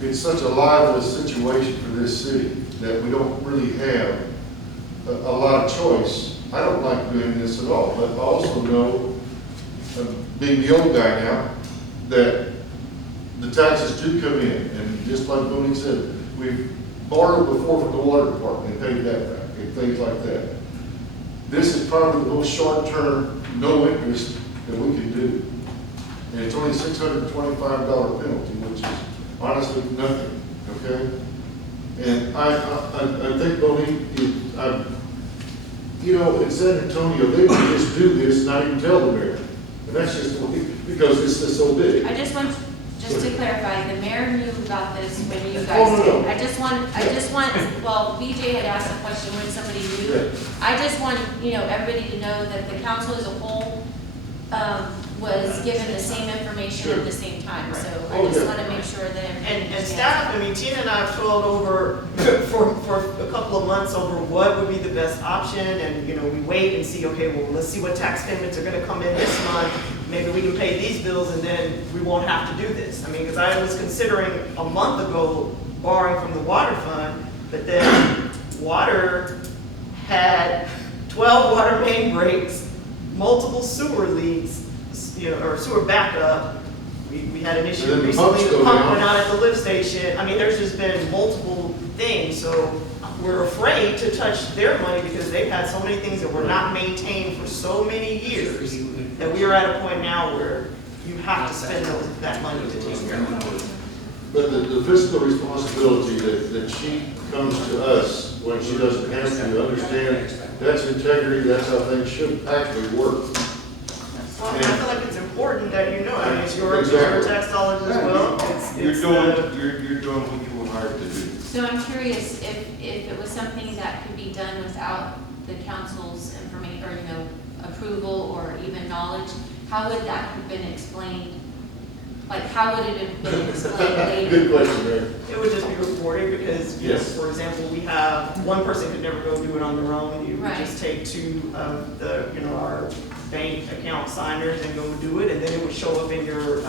it's such a liveless situation for this city that we don't really have a lot of choice. I don't like doing this at all, but I also know, being the old guy now, that the taxes do come in, and just like Tony said, we've borrowed before from the water department and paid that back, and things like that. This is probably the most short-term, no interest that we can do. And it's only $625 penalty, which is honestly nothing, okay? And I think, Tony, you know, in San Antonio, they would just do this, not even tell the mayor. And that's just because this is so big. I just want, just to clarify, the mayor knew about this when you guys Oh, no, did. no. I just want, well, BJ had asked a question when somebody knew. Yeah. I just want, you know, everybody to know that the council as a whole, was given the same information at the same time, so I Oh, just yeah. want to make sure that. And staff, I mean, Tina and I have toiled over for a couple of months over what would be the best option, and, you know, we wait and see, okay, well, let's see what tax payments are gonna come in this month, maybe we can pay these bills and then we won't have to do this. I mean, because I was considering a month ago borrowing from the water fund, but then water had 12 water main breaks, multiple sewer leaks, you know, or sewer backup. We had an issue And then the pumps recently, the go pump down. went out at the lift station. I mean, there's just been multiple things, so we're afraid to touch their money because they've had so many things that were not maintained for so many years, that we are at a point now where you have to spend that money to take care of it. But the fiscal responsibility that she comes to us when she doesn't have to understand, that's integrity, that's how things should actually work. Well, I feel like it's important that you know, I mean, it's your Exactly. tax dollars as well. You're It's, doing what you were hired to do. So I'm curious if it was something that could be done without the council's information, or, you know, approval or even knowledge, how would that have been explained? Like, how would it have been explained later? Good question, Mayor. It would just be reported because, you know, Yes. for example, we have, one person could never go do it on their own. You would Right. just take two of the, you know, our bank account signers and go do it, and then it would show up in your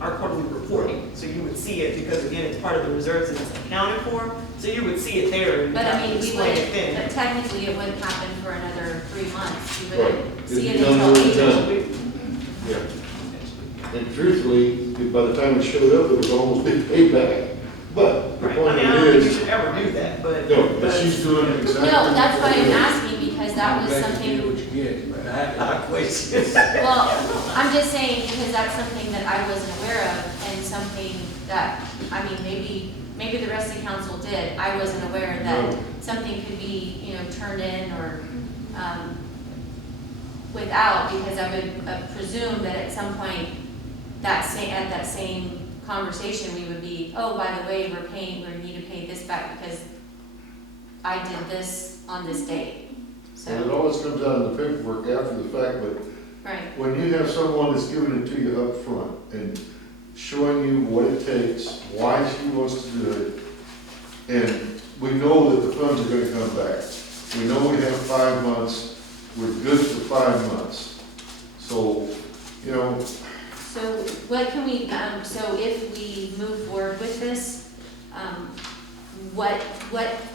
our quarterly reporting. So you would see it because, again, it's part of the reserves and it's accounted for. So you would see it there and you But have I to mean, we explain it wouldn't, then. but technically it wouldn't happen for another 3 months. You Right. wouldn't see it It'd be done until when it's April. done. Yeah. And truthfully, by the time it showed up, it was almost been paid back. But the Right. point I mean, I of don't it think you is, should ever do that, but. no, but she's doing exactly. No, that's why I'm what asking, because that was You something, get what you get, but I question. well, I'm just saying, because that's something that I wasn't aware of, and something that, I mean, maybe the rest of the council did. I wasn't aware that No. something could be, you know, turned in or, without, because I would presume that at some point, at that same conversation, we would be, oh, by the way, we need to pay this back because I did this on this date. And it So, always comes out in the paperwork after the fact, but right, when you have someone that's giving it to you up front and showing you what it takes, why she wants to do it, and we know that the funds are gonna come back. We know we have 5 months, we're good for 5 months. So, you know, so what can we, so if we move forward with this, what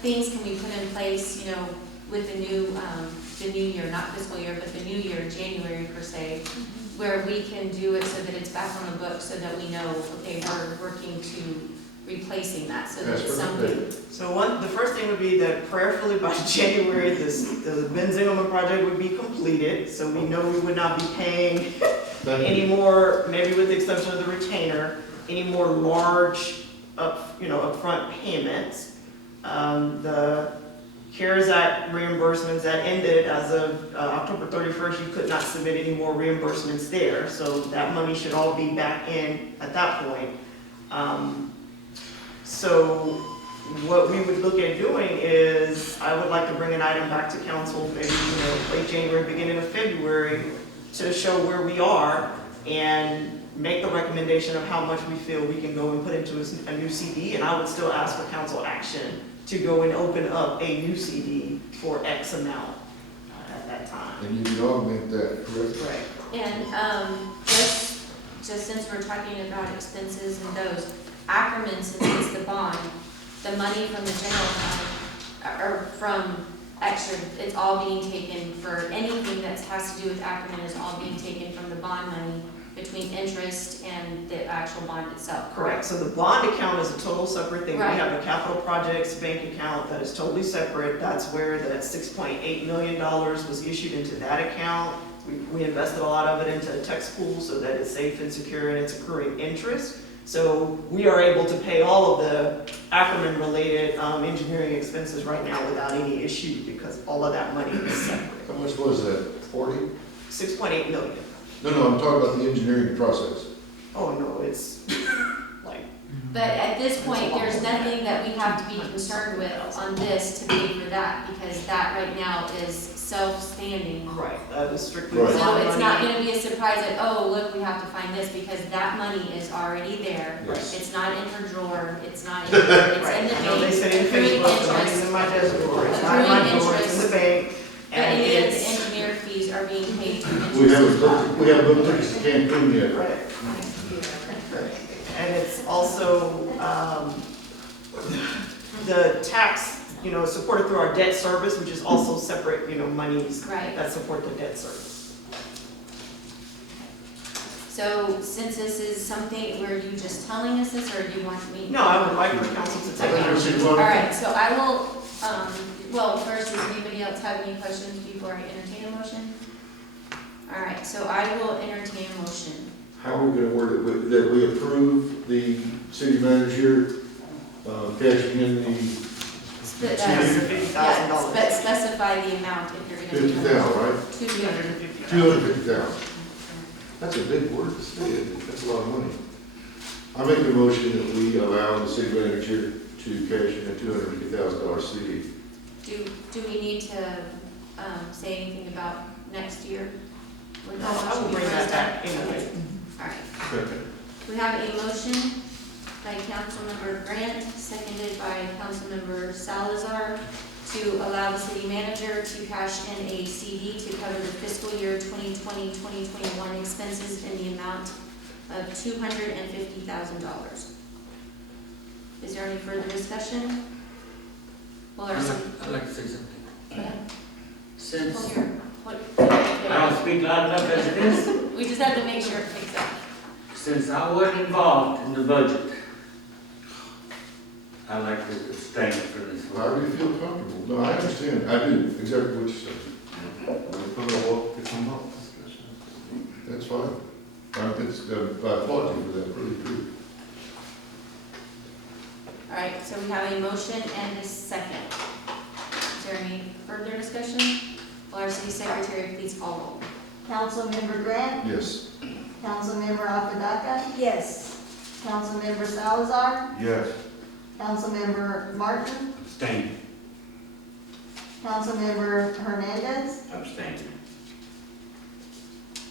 things can we put in place, you know, with the new year, not fiscal year, but the new year, January per se, where we can do it so that it's back on the book, so that we know, okay, we're working to replacing that, so that That's it's what I'm something. So the first thing would be that prayerfully by January, the Ben Zingelman project would be completed, so we know we would not be paying any more, maybe with the exception of the retainer, any more large upfront payments. The CARES Act reimbursements that ended as of October 31st, you could not submit any more reimbursements there, so that money should all be back in at that point. So what we would look at doing is, I would like to bring an item back to council, maybe, late January, beginning of February, to show where we are and make the recommendation of how much we feel we can go and put into a new CD, and I would still ask for council action to go and open up a new CD for X amount at that time. and you can augment that, correct? Right. And just since we're talking about expenses and those, Ackerman, since it's the bond, the money from the general fund, or from, actually, it's all being taken for anything that has to do with Ackerman is all being taken from the bond money between interest and the actual bond itself. Correct, so the bond account is a total separate thing. We Right. have a capital projects bank account that is totally separate. That's where the $6.8 million was issued into that account. We invested a lot of it into a tech school so that it's safe and secure and it's accruing interest. So we are able to pay all of the Ackerman-related engineering expenses right now without any issue because all of that money is separate. How much was that, 40? 6.8 million. No, I'm talking about the engineering process. Oh, no, it's like, But at this point, there's nothing that we have to be concerned with on this to pay for that, because that right now is self-standing. right, that is strictly Right. bond So it's not money. gonna be a surprise that, oh, look, we have to find this, because that money is already there. Yes. It's not in her drawer, it's not in, it's in the Right, bank. no, they say in accruing Facebook, it's interest. in my desk drawer, it's not in my Accruing drawer, it's in the bank. But And any of the it's, engineer fees are being paid to interest. We haven't as well. booked, we haven't booked tickets to Cancun yet. right. And it's also, the tax, supported through our debt service, which is also separate, monies Right. that support the debt service. So since this is something, were you just telling us this, or do you want me? No, I would like for council to take I think we it. should All vote. right, so I will, well, first, does anybody else have any questions before I entertain a motion? All right, so I will entertain a motion. How are we gonna word it, that we approve the city manager, cashing in the Spe- $250,000. Yeah, but specify the amount if you're gonna. 50,000, right? 250. 250,000. That's a big word to say, isn't it? That's a lot of money. I make a motion that we allow the city manager to cash in a $250,000 CD. Do we need to, say anything about next year? Would No, that I will motion be bring that raised back up? anyway. All right. Second. We have a motion by Councilmember Grant, seconded by Councilmember Salazar, to allow the city manager to cash in a CD to cover the fiscal year 2020-2021 expenses in the amount of $250,000. Is there any further discussion? Well, I'd like to say something. Since I don't speak loud enough as it is, we just have to make sure it picks up. since I wasn't involved in the budget, I like to abstain for this How one. do you feel comfortable? No, I understand, I do, exactly what you're saying. That's fine. I applaud you for that, really do. All right, so we have a motion and a second. Is there any further discussion? Will our city secretary please call roll? Councilmember Grant, Yes. Councilmember Apodaca, Yes. Councilmember Salazar, Yes. Councilmember Martin, Abstain. Councilmember Hernandez, Abstain.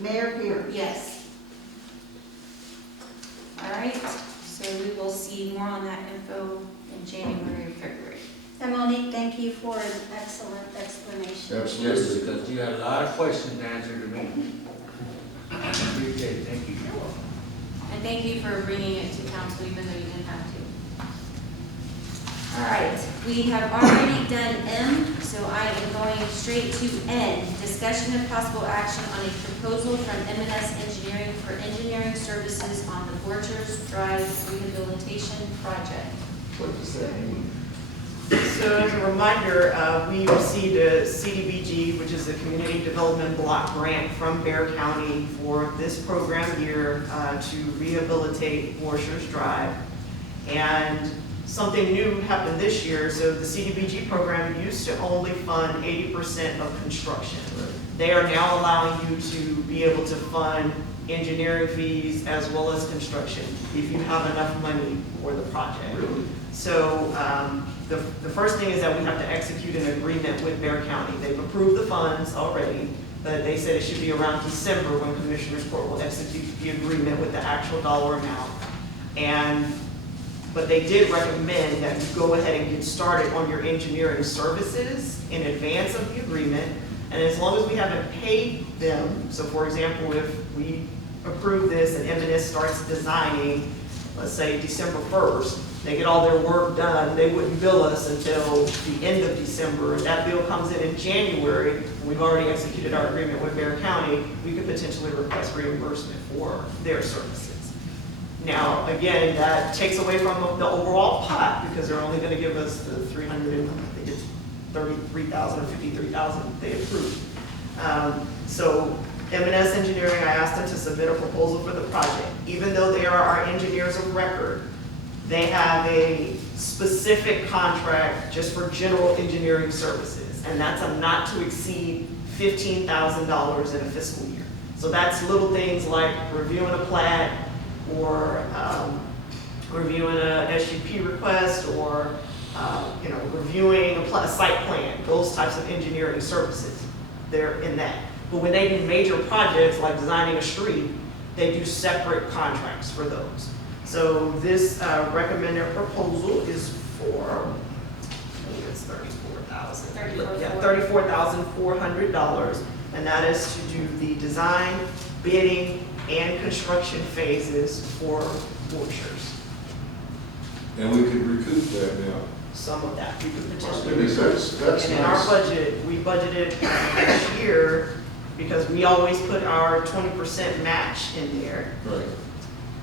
Mayor Pierce. Yes. All right, so we will see more on that info in January or February. And Monique, thank you for an excellent explanation. Yes, Absolutely. because you had a lot of questions to answer to me. Appreciate it, thank you. And thank you for bringing it to council even though you didn't have to. All right, we have already done M, so I am going straight to N. Discussion of possible action on a proposal from M&S Engineering for engineering services on the Borchers Drive rehabilitation project. What does that mean? So as a reminder, we received a CDBG, which is a Community Development Block Grant from Bear County for this program year to rehabilitate Borchers Drive. And something new happened this year, so the CDBG program used to only fund 80% of construction. They are now allowing you to be able to fund engineering fees as well as construction, if you have enough money for the project. Really? So the first thing is that we have to execute an agreement with Bear County. They've approved the funds already, but they said it should be around December when Commissioners Court will execute the agreement with the actual dollar amount. But they did recommend that you go ahead and get started on your engineering services in advance of the agreement. And as long as we haven't paid them, so for example, if we approve this and M&S starts designing, let's say December 1st, they get all their work done, they wouldn't bill us until the end of December, and that bill comes in January, we've already executed our agreement with Bear County, we could potentially request reimbursement for their services. Now, again, that takes away from the overall pot, because they're only gonna give us the 33,000 or 53,000 they approved. So M&S Engineering, I asked them to submit a proposal for the project. Even though they are our engineers of record, they have a specific contract just for general engineering services, and that's a not to exceed $15,000 in a fiscal year. So that's little things like reviewing a plat, or reviewing a SUP request, or reviewing a site plan, those types of engineering services. They're in that. But when they do major projects like designing a street, they do separate contracts for those. So this recommended proposal is for, I think it's $34,400, and that is to do the design, bidding, and construction phases for Borchers. And we could recoup that now. Some of that we could potentially Goodness, that's And in our nice. budget, we budgeted this year, because we always put our 20% match in there. Right.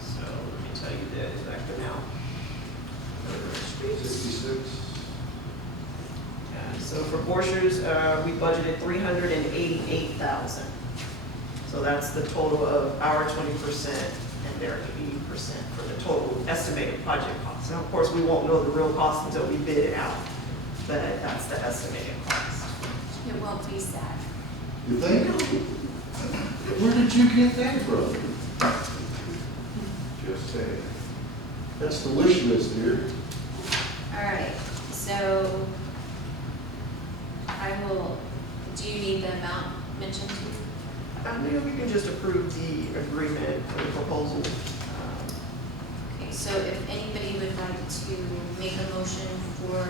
So let me tell you the exact amount. 66. So for Borchers, we budgeted $388,000. So that's the total of our 20% and their 80% for the total estimated project cost. Now, of course, we won't know the real cost until we bid it out, but that's the estimated cost. It won't be sad. You think? Where did you get that from? Just saying. That's the wish list here. All right, so I will, do you need the amount mentioned? Maybe we can just approve the agreement or the proposal. Okay, so if anybody would like to make a motion for,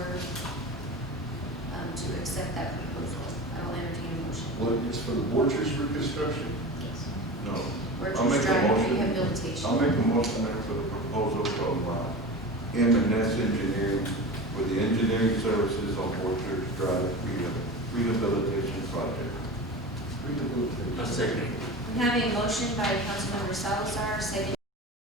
to accept that proposal, I will entertain a motion. What, it's for the Borchers reconstruction? Yes. No. Or I'll make just a drive motion. rehabilitation. I'll make a motion for the proposal from M&S Engineering for the engineering services on Borchers Drive rehabilitation project. Rehabilitation. A second. I'm having a motion by Councilmember Salazar, second